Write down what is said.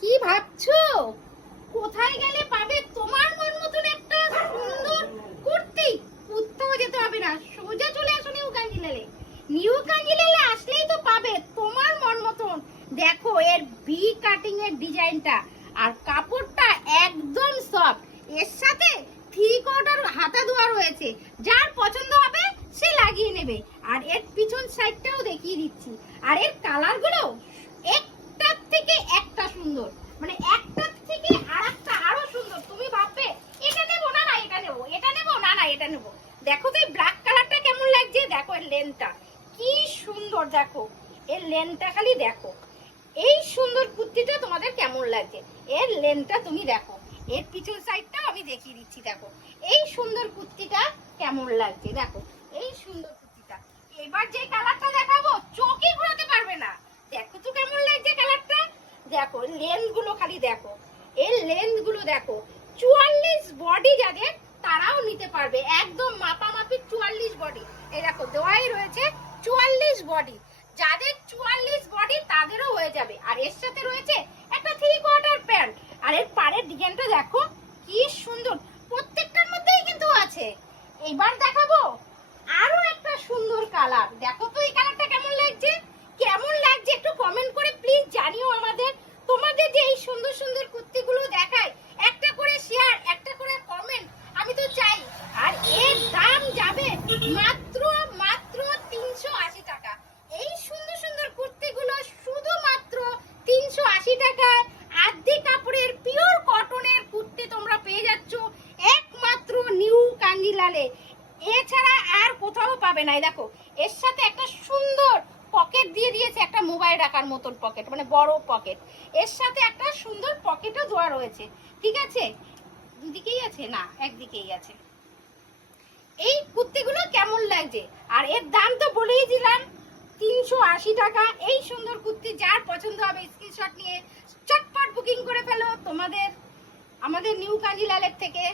কি ভাবছো? কোথায় গেলে পাবে তোমার মন মতন একটা সুন্দর কুর্তি? কোথাও যেতে হবে না, সোজা চলে আসো নিউ কাঞ্জিলালে। নিউ কাঞ্জিলালে আসলেই তো পাবে তোমার মন মতন। দেখো এর ভি কাটিং এর ডিজাইনটা, আর কাপড়টা একদম সফট। এর সাথে 3/4 হাতা দেওয়া রয়েছে, যার পছন্দ হবে সে লাগিয়ে নেবে। আর এর পিছন সাইডটাও দেখিয়ে দিচ্ছি। আর এর কালারগুলো একটার থেকে একটা সুন্দর, মানে একটার থেকে আরেকটা আরো সুন্দর। তুমি ভাববে এটা নেবো না, না এটা নেবো, এটা নেবো না, না এটা নেবো। দেখো তো এই ব্ল্যাক কালারটা কেমন লাগছে, দেখো এর লেনটা কি সুন্দর, দেখো এর লেনটা খালি দেখো। এই সুন্দর কুর্তিটা তোমাদের কেমন লাগছে? এর লেনটা তুমি দেখো, এর পিছন সাইডটাও আমি দেখিয়ে দিচ্ছি। দেখো এই সুন্দর কুর্তিটা কেমন লাগছে, দেখো এই সুন্দর কুর্তিটা। এবার যে কালারটা দেখাবো চোখে ঘোরাতে পারবে না। দেখো তো কেমন লাগছে কালারটা, দেখো লেন্থ গুলো খালি দেখো, এর লেন্থ গুলো দেখো। 44 বডি যাদের তারাও নিতে পারবে, একদম মাপামাপি 44 বডি। এই দেখো দেওয়াই রয়েছে 44 বডি, যাদের 44 বডি তাদেরও হয়ে যাবে। আর এর সাথে রয়েছে একটা 3/4 প্যান্ট। আর এর পাড়ের ডিজাইনটা দেখো কি সুন্দর, প্রত্যেকটার মধ্যেই কিন্তু আছে। এবার দেখাবো আরো একটা সুন্দর কালার। দেখো তো এই কালারটা কেমন লাগছে, কেমন লাগছে একটু কমেন্ট করে প্লিজ জানিও আমাদের। তোমাদের যে এই সুন্দর সুন্দর কুর্তিগুলো দেখায়, একটা করে শেয়ার, একটা করে কমেন্ট আমি তো চাই। আর এর দাম যাবে মাত্র মাত্র 380 টাকা। এই সুন্দর সুন্দর কুর্তিগুলো শুধুমাত্র 380 টাকায় আদি কাপড়ের পিওর কটনের কুর্তি তোমরা পেয়ে যাচ্ছ একমাত্র নিউ কাঞ্জিলালে। এছাড়া আর কোথাও পাবে না। দেখো এর সাথে একটা সুন্দর পকেট দিয়ে দিয়েছে, একটা মোবাইল রাখার মতন পকেট, মানে বড় পকেট। এর সাথে একটা সুন্দর পকেটও দেওয়া রয়েছে, ঠিক আছে? দুদিকেই আছে না, একদিকেই আছে। এই কুর্তিগুলো কেমন লাগছে? আর এর দাম তো বলেই দিলাম 380 টাকা। এই সুন্দর কুর্তি যার পছন্দ হবে স্ক্রিনশট নিয়ে চটপট বুকিং করে ফেলো তোমাদের আমাদের নিউ কাঞ্জিলালের থেকে।